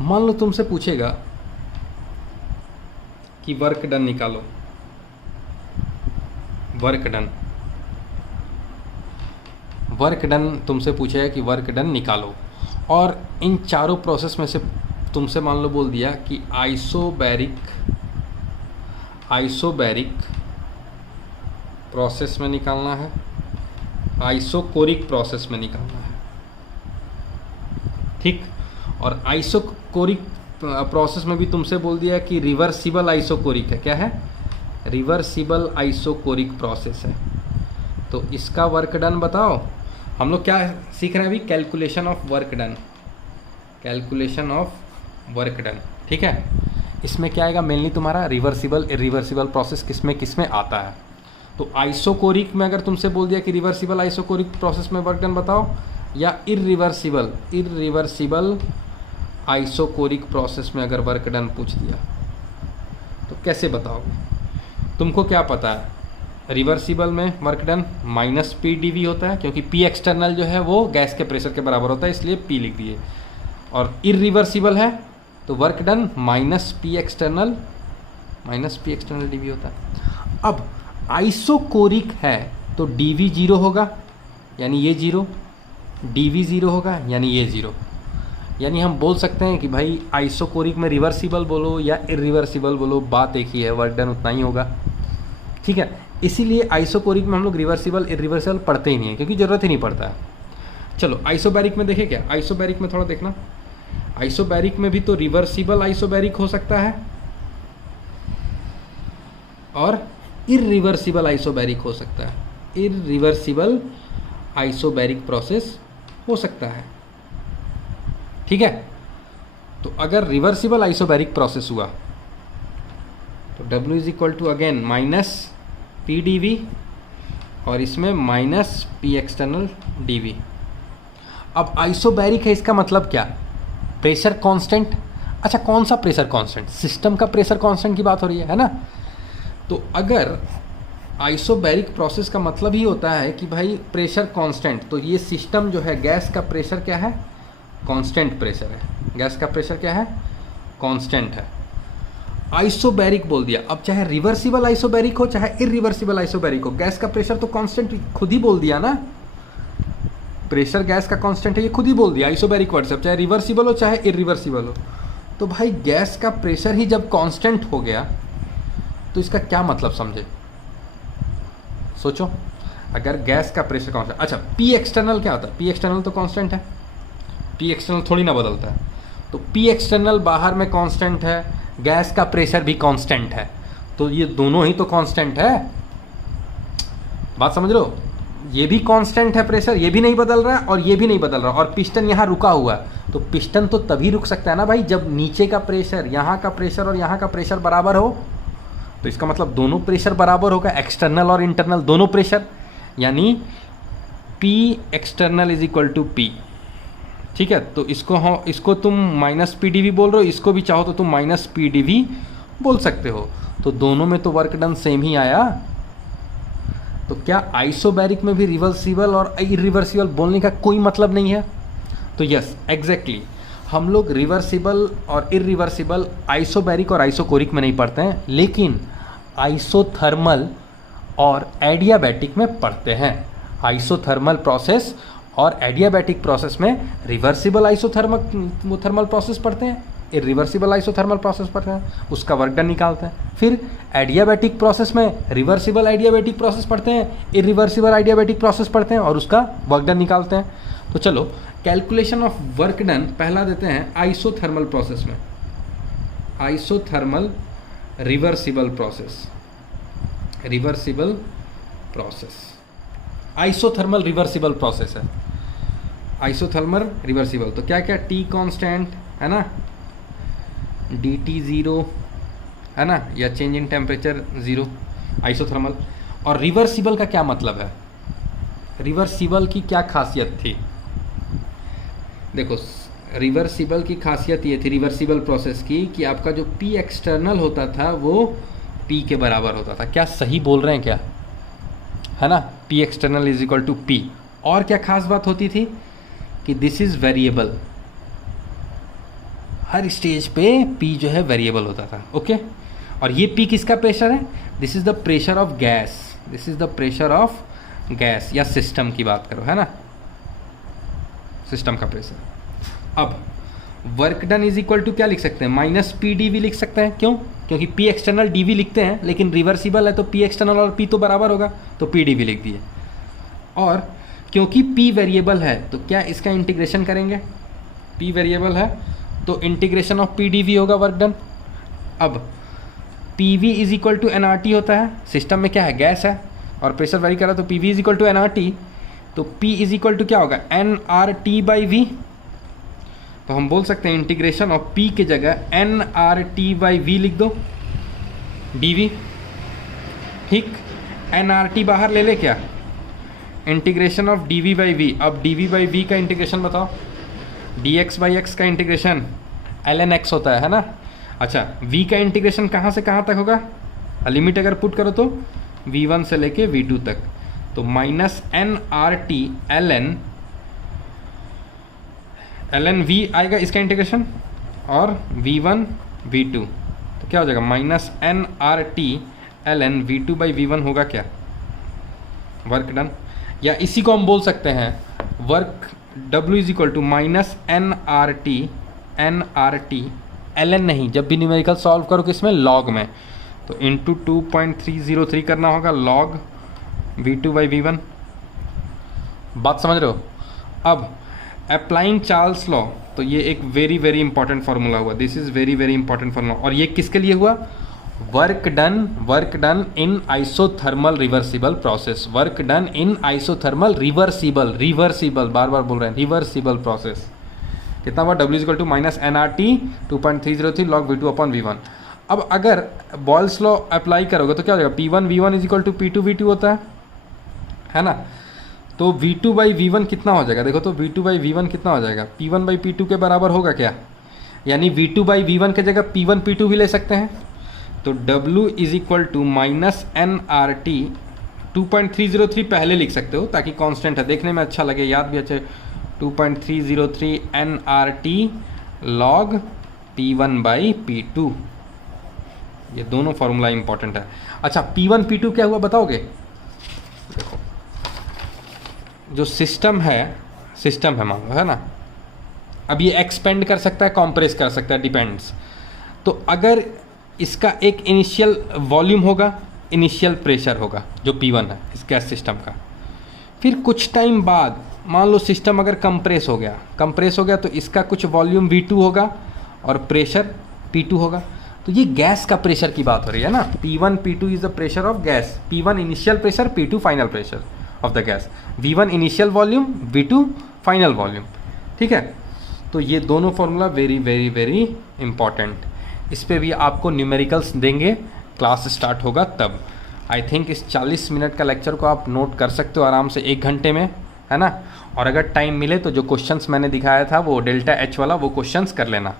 मान लो तुमसे पूछेगा कि वर्क डन निकालो, वर्क डन तुमसे पूछेगा कि वर्क डन निकालो, और इन चारों प्रोसेस में से तुमसे मान लो बोल दिया कि आइसोबैरिक प्रोसेस में निकालना है, आइसोकोरिक प्रोसेस में निकालना है, ठीक। और आइसोकोरिक प्रोसेस में भी तुमसे बोल दिया कि रिवर्सिबल आइसोकोरिक है। क्या है? रिवर्सिबल आइसोकोरिक प्रोसेस है। तो इसका वर्क डन बताओ। हम लोग क्या सीख रहे हैं अभी? Calculation of work done, calculation of work done, ठीक है। इसमें क्या आएगा? मेनली तुम्हारा रिवर्सिबल इरिवर्सिबल प्रोसेस किसमें आता है। तो आइसोकोरिक में अगर तुमसे बोल दिया कि रिवर्सिबल आइसोकोरिक प्रोसेस में वर्क डन बताओ, या इरिवर्सिबल आइसोकोरिक प्रोसेस में अगर वर्क डन पूछ दिया तो कैसे बताओगे? तुमको क्या पता है? रिवर्सिबल में वर्क डन -P/dV होता है, क्योंकि P एक्सटर्नल जो है वो गैस के प्रेशर के बराबर होता है, इसलिए P लिख दिए। और इरिवर्सिबल है तो work done -P external dV होता है। अब आइसोकोरिक है तो dV 0 होगा, यानी ये 0, dV 0 होगा, यानी ये 0। यानी हम बोल सकते हैं कि भाई आइसोकोरिक में रिवर्सिबल बोलो या इरिवर्सिबल बोलो, बात एक ही है, वर्क डन उतना ही होगा, ठीक है। इसीलिए आइसोकोरिक में हम लोग रिवर्सिबल इरिवर्सिबल पढ़ते ही नहीं है, क्योंकि ज़रूरत ही नहीं पड़ता है। चलो आइसोबैरिक में देखें क्या, आइसोबैरिक में थोड़ा देखना। आइसोबैरिक में भी तो रिवर्सिबल आइसोबैरिक हो सकता है और इरिवर्सिबल आइसोबैरिक हो सकता है। इरिवर्सिबल आइसोबैरिक प्रोसेस हो सकता है, ठीक है। तो अगर रिवर्सिबल आइसोबैरिक प्रोसेस हुआ तो W is equal to again minus P D V और इसमें minus P external D V. अब आइसोबैरिक है, इसका मतलब क्या, प्रेशर कांस्टेंट। अच्छा कौन सा प्रेशर कांस्टेंट, सिस्टम का प्रेशर कांस्टेंट की बात हो रही है ना। तो अगर आइसोबैरिक प्रोसेस का मतलब ही होता है कि भाई प्रेशर कांस्टेंट, तो ये सिस्टम जो है गैस का प्रेशर क्या है, कांस्टेंट प्रेशर है। गैस का प्रेशर क्या है, कांस्टेंट है। आइसोबैरिक बोल दिया, अब चाहे रिवर्सिबल आइसोबैरिक हो चाहे इरिवर्सिबल आइसोबैरिक हो, गैस का प्रेशर तो कांस्टेंट खुद ही बोल दिया ना, प्रेशर गैस का कांस्टेंट है, ये खुद ही बोल दिया आइसोबैरिक वर्ड से, चाहे रिवर्सिबल हो चाहे इरिवर्सिबल हो। तो भाई गैस का प्रेशर ही जब कांस्टेंट हो गया तो इसका क्या मतलब समझे, सोचो। अगर गैस का प्रेशर कांस्टेंट, अच्छा पी एक्सटर्नल क्या होता है, पी एक्सटर्नल तो कांस्टेंट है, पी एक्सटर्नल थोड़ी ना बदलता है। तो पी एक्सटर्नल बाहर में कांस्टेंट है, गैस का प्रेशर भी कांस्टेंट है, तो ये दोनों ही तो कांस्टेंट है। बात समझ लो, ये भी कांस्टेंट है प्रेशर, ये भी नहीं बदल रहा है और ये भी नहीं बदल रहा, और पिस्टन यहाँ रुका हुआ है। तो पिस्टन तो तभी रुक सकता है ना भाई जब नीचे का प्रेशर, यहाँ का प्रेशर और यहाँ का प्रेशर बराबर हो। तो इसका मतलब दोनों प्रेशर बराबर होगा, एक्सटर्नल और इंटरनल दोनों प्रेशर, यानी P external is equal to P, ठीक है। तो इसको तुम माइनस पी डी वी बोल रहे हो, इसको भी चाहो तो तुम माइनस पी डी वी बोल सकते हो। तो दोनों में तो वर्क डन सेम ही आया। तो क्या आइसोबैरिक में भी रिवर्सिबल और इरिवर्सिबल बोलने का कोई मतलब नहीं है? तो यस एग्जैक्टली, हम लोग रिवर्सिबल और इरिवर्सिबल आइसोबैरिक और आइसोकोरिक में नहीं पढ़ते हैं, लेकिन आइसोथर्मल और एडियाबैटिक में पढ़ते हैं। आइसोथर्मल प्रोसेस और एडियाबैटिक प्रोसेस में रिवर्सिबल आइसोथर्मल प्रोसेस पढ़ते हैं, इरिवर्सिबल आइसोथर्मल प्रोसेस पढ़ते हैं, उसका वर्क डन निकालते हैं। फिर एडियाबैटिक प्रोसेस में रिवर्सिबल एडियाबैटिक प्रोसेस पढ़ते हैं, इरिवर्सिबल एडियाबैटिक प्रोसेस पढ़ते हैं और उसका वर्क डन निकालते हैं। तो चलो कैलकुलेशन ऑफ वर्क डन पहला देते हैं आइसोथर्मल प्रोसेस में, isothermal reversible process, reversible process, isothermal reversible process है, आइसोथर्मल रिवर्सिबल। तो क्या क्या, टी कांस्टेंट है ना, डी टी ज़ीरो है ना, या change in temperature zero, isothermal. और रिवर्सिबल का क्या मतलब है, रिवर्सिबल की क्या खासियत थी? देखो रिवर्सिबल की खासियत ये थी रिवर्सिबल प्रोसेस की कि आपका जो पी एक्सटर्नल होता था वो पी के बराबर होता था। क्या सही बोल रहे हैं क्या, है ना, P external is equal to P. और क्या खास बात होती थी कि दिस इज वेरिएबल, हर स्टेज पे पी जो है वेरिएबल होता था, ओके। और ये पी किसका प्रेशर है, this is the pressure of gas, this is the pressure of gas, या सिस्टम की बात करो, है ना, सिस्टम का प्रेशर। अब work done is equal to क्या लिख सकते हैं, माइनस पी डी वी लिख सकते हैं। क्यों? क्योंकि पी एक्सटर्नल डी वी लिखते हैं, लेकिन रिवर्सिबल है तो पी एक्सटर्नल और पी तो बराबर होगा, तो पी डी वी लिख दिए। और क्योंकि पी वेरिएबल है तो क्या इसका इंटीग्रेशन करेंगे, पी वेरिएबल है तो integration of P D V होगा वर्क डन। अब P V is equal to N R T होता है, सिस्टम में क्या है, गैस है और प्रेशर वेरी कर रहा है, तो P V is equal to N R T. तो पी इज इक्वल टू क्या होगा, N R T by V. तो हम बोल सकते हैं इंटीग्रेशन ऑफ पी की जगह N R T by V लिख दो, डी वी, ठीक। एन आर टी बाहर ले ले क्या, integration of D V by V. अब डी वी बाई वी का इंटीग्रेशन बताओ, डी एक्स बाई एक्स का इंटीग्रेशन एल एन एक्स होता है ना। अच्छा v का इंटीग्रेशन कहाँ से कहाँ तक होगा, लिमिट अगर पुट करो तो v1 से लेके v2 तक, तो minus N R T L N V आएगा इसका इंटीग्रेशन, और v1 v2, तो क्या हो जाएगा minus N R T L N v2 by वी1 होगा क्या, वर्क डन। या इसी को हम बोल सकते हैं work W is equal to minus N R T L N नहीं, जब भी न्यूमेरिकल सॉल्व करो किसमें, लॉग में, तो इंटू 2.303 करना होगा log V2/V1। बात समझ रहे हो? अब अप्लाइंग चार्ल्स लॉ, तो ये एक वेरी वेरी इंपॉर्टेंट फार्मूला हुआ, this is very very important formula. और ये किसके लिए हुआ? Work done in isothermal reversible process, work done in isothermal reversible, बार बार बोल रहे हैं, रिवर्सिबल प्रोसेस। कितना हुआ? W equal to minus NRT 2.303 log V2/V1। अब अगर बॉयल्स लॉ अप्लाई करोगे तो क्या हो जाएगा? P1V1 is equal to P2V2 होता है ना? तो V2/V1 कितना हो जाएगा? देखो तो V2/V1 कितना हो जाएगा? P1/P2 के बराबर होगा क्या? यानी V2/V1 के जगह P1P2 भी ले सकते हैं। तो W is equal to minus NRT 2.303 पहले लिख सकते हो ताकि कांस्टेंट है, देखने में अच्छा लगे, याद भी अच्छे। 2.303 NRT log P1/P2, ये दोनों फॉर्मूला इंपॉर्टेंट है। अच्छा, P1P2 क्या हुआ बताओगे? देखो, जो सिस्टम है मान लो, है ना, अब ये एक्सपेंड कर सकता है, कॉम्प्रेस कर सकता है, डिपेंड्स। तो अगर इसका एक इनिशियल वॉल्यूम होगा, इनिशियल प्रेशर होगा जो P1 है इस गैस सिस्टम का, फिर कुछ टाइम बाद मान लो सिस्टम अगर कंप्रेस हो गया तो इसका कुछ वॉल्यूम V2 होगा और प्रेशर P2 होगा। तो ये गैस का प्रेशर की बात हो रही है ना। P1 P2 is the pressure of gas, P1 initial pressure, P2 final pressure of the gas, V1 initial volume, V2 final volume. ठीक है, तो ये दोनों formula very very very important. इस पे भी आपको न्यूमेरिकल्स देंगे, क्लास स्टार्ट होगा तब। आई थिंक इस 40 मिनट का लेक्चर को आप नोट कर सकते हो आराम से 1 घंटे में, है ना। और अगर टाइम मिले तो जो क्वेश्चंस मैंने दिखाया था वो डेल्टा H वाला, वो क्वेश्चंस कर लेना।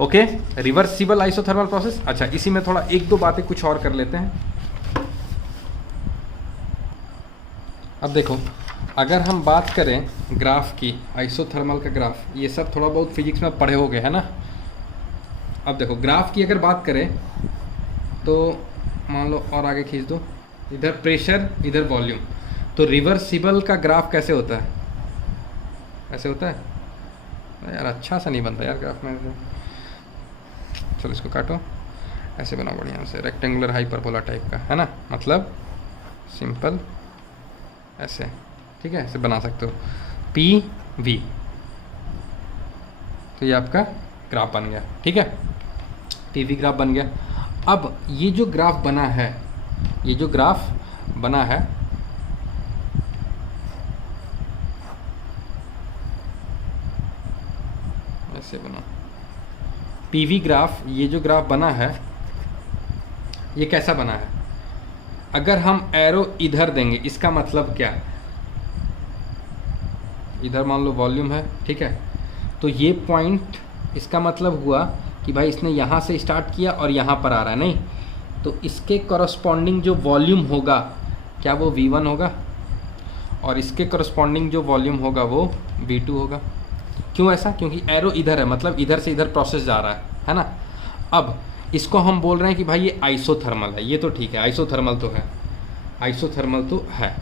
Okay, reversible isothermal process. अच्छा, इसी में थोड़ा 1-2 बातें कुछ और कर लेते हैं। अब देखो, अगर हम बात करें ग्राफ की, आइसोथर्मल का ग्राफ, ये सब थोड़ा बहुत फिजिक्स में पढ़े होगे, है ना। अब देखो, ग्राफ की अगर बात करें तो मान लो और आगे खींच दो, इधर प्रेशर इधर वॉल्यूम। तो रिवर्सिबल का ग्राफ कैसे होता है? ऐसे होता है यार, अच्छा सा नहीं बनता यार ग्राफ में। चलो इसको काटो, ऐसे बनाओ बढ़िया से, रेक्टेंगुलर हाइपरबोला टाइप का, है ना, मतलब सिंपल ऐसे, ठीक है, ऐसे बना सकते हो PV। तो ये आपका ग्राफ बन गया, ठीक है, PV ग्राफ बन गया। अब ये जो ग्राफ बना है, ये जो ग्राफ बना है, ऐसे बना PV ग्राफ, ये जो ग्राफ बना है ये कैसा बना है? अगर हम एरो इधर देंगे, इसका मतलब क्या? इधर मान लो वॉल्यूम है, ठीक है, तो ये पॉइंट, इसका मतलब हुआ कि भाई इसने यहाँ से स्टार्ट किया और यहाँ पर आ रहा है, नहीं, तो इसके कॉरस्पॉन्डिंग जो वॉल्यूम होगा, क्या वो V1 होगा? और इसके कॉरस्पॉन्डिंग जो वॉल्यूम होगा वो V2 होगा। क्यों ऐसा? क्योंकि एरो इधर है, मतलब इधर से इधर प्रोसेस जा रहा है ना। अब इसको हम बोल रहे हैं कि भाई ये आइसोथर्मल है, ये तो ठीक है, आइसोथर्मल तो है, आइसोथर्मल तो है।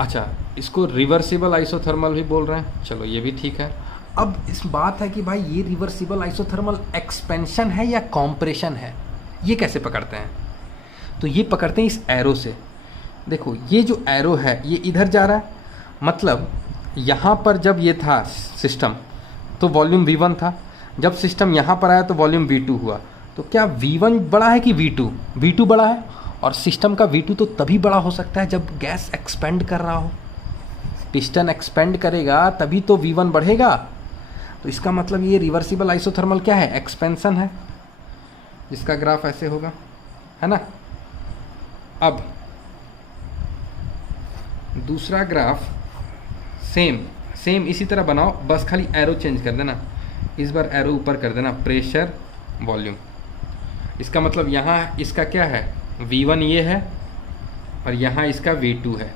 अच्छा, इसको रिवर्सिबल आइसोथर्मल भी बोल रहे हैं, चलो ये भी ठीक है। अब इस बात है कि भाई ये रिवर्सिबल आइसोथर्मल एक्सपेंशन है या कॉम्प्रेशन है, ये कैसे पकड़ते हैं? तो ये पकड़ते हैं इस एरो से। देखो, ये जो एरो है ये इधर जा रहा है, मतलब यहाँ पर जब ये था सिस्टम तो वॉल्यूम V1 था, जब सिस्टम यहाँ पर आया तो वॉल्यूम V2 हुआ। तो क्या V1 बड़ा है कि V2? V2 बड़ा है, और सिस्टम का V2 तो तभी बड़ा हो सकता है जब गैस एक्सपेंड कर रहा हो। पिस्टन एक्सपेंड करेगा तभी तो V1 बढ़ेगा। तो इसका मतलब ये रिवर्सिबल आइसोथर्मल क्या है? एक्सपेंशन है, जिसका ग्राफ ऐसे होगा, है ना। अब दूसरा ग्राफ सेम इसी तरह बनाओ, बस खाली एरो चेंज कर देना, इस बार एरो ऊपर कर देना, प्रेशर वॉल्यूम। इसका मतलब यहाँ इसका क्या है? V1 ये है और यहाँ इसका V2 है।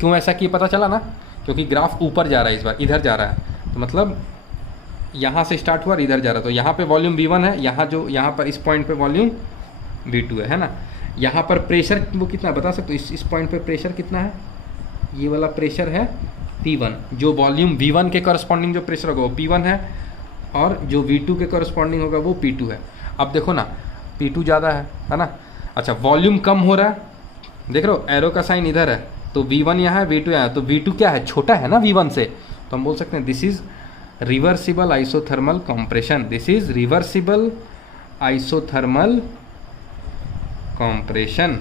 क्यों ऐसा किया पता चला ना? क्योंकि ग्राफ ऊपर जा रहा है, इस बार इधर जा रहा है, तो मतलब यहाँ से स्टार्ट हुआ और इधर जा रहा है। तो यहाँ पे वॉल्यूम V1 है, यहाँ पर इस पॉइंट पे वॉल्यूम V2 है ना। यहाँ पर प्रेशर वो कितना बता सकते हो? इस पॉइंट पे प्रेशर कितना है? ये वाला प्रेशर है P1, जो वॉल्यूम V1 के कॉरस्पॉन्डिंग जो प्रेशर होगा वो P1 है, और जो V2 के कॉरस्पॉन्डिंग होगा वो P2 है। अब देखो ना, P2 ज़्यादा है ना। अच्छा, वॉल्यूम कम हो रहा है, देख रहे हो एरो का साइन इधर है, तो V1 यहाँ है, V2 यहाँ है, तो V2 क्या है, छोटा है ना V1 से, तो हम बोल सकते हैं this is reversible isothermal compression, this is reversible isothermal compression.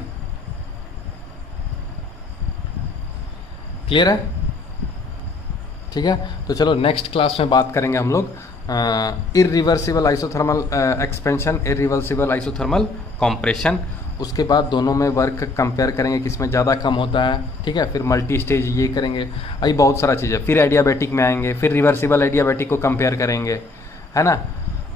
Clear है? ठीक है, तो चलो नेक्स्ट क्लास में बात करेंगे हम लोग irreversible isothermal expansion, irreversible isothermal compression. उसके बाद दोनों में वर्क कंपेयर करेंगे किसमें ज़्यादा कम होता है, ठीक है। फिर मल्टी स्टेज ये करेंगे, अभी बहुत सारा चीज़ है। फिर एडियाबैटिक में आएंगे, फिर रिवर्सिबल एडियाबैटिक को कंपेयर करेंगे, है ना।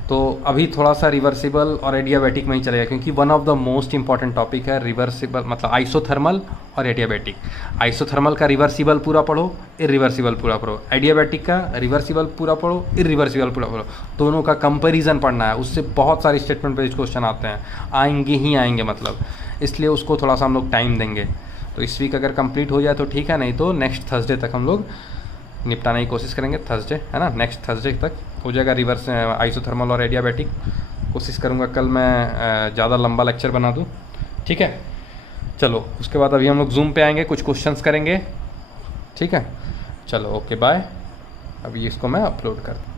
तो अभी थोड़ा सा रिवर्सिबल और एडियाबैटिक में ही चलेगा, क्योंकि one of the most important topic है रिवर्सिबल, मतलब आइसोथर्मल और एडियाबैटिक। आइसोथर्मल का रिवर्सिबल पूरा पढ़ो, इरिवर्सिबल पूरा पढ़ो, एडियाबैटिक का रिवर्सिबल पूरा पढ़ो, इरिवर्सिबल पूरा पढ़ो, दोनों का कंपैरिजन पढ़ना है। उससे बहुत सारे स्टेटमेंट बेस्ड क्वेश्चन आते हैं, आएंगे ही आएंगे, मतलब इसलिए उसको थोड़ा सा हम लोग टाइम देंगे। तो इस वीक अगर कंप्लीट हो जाए तो ठीक है, नहीं तो नेक्स्ट थर्सडे तक हम लोग निपटाने की कोशिश करेंगे, थर्सडे है ना, नेक्स्ट थर्सडे तक हो जाएगा रिवर्स आइसोथर्मल और एडियाबैटिक। कोशिश करूँगा कल मैं ज़्यादा लंबा लेक्चर बना दूँ, ठीक है। चलो उसके बाद अभी हम लोग जूम पे आएंगे, कुछ क्वेश्चंस करेंगे, ठीक है। चलो ओके बाय, अभी इसको मैं अपलोड करता हूँ।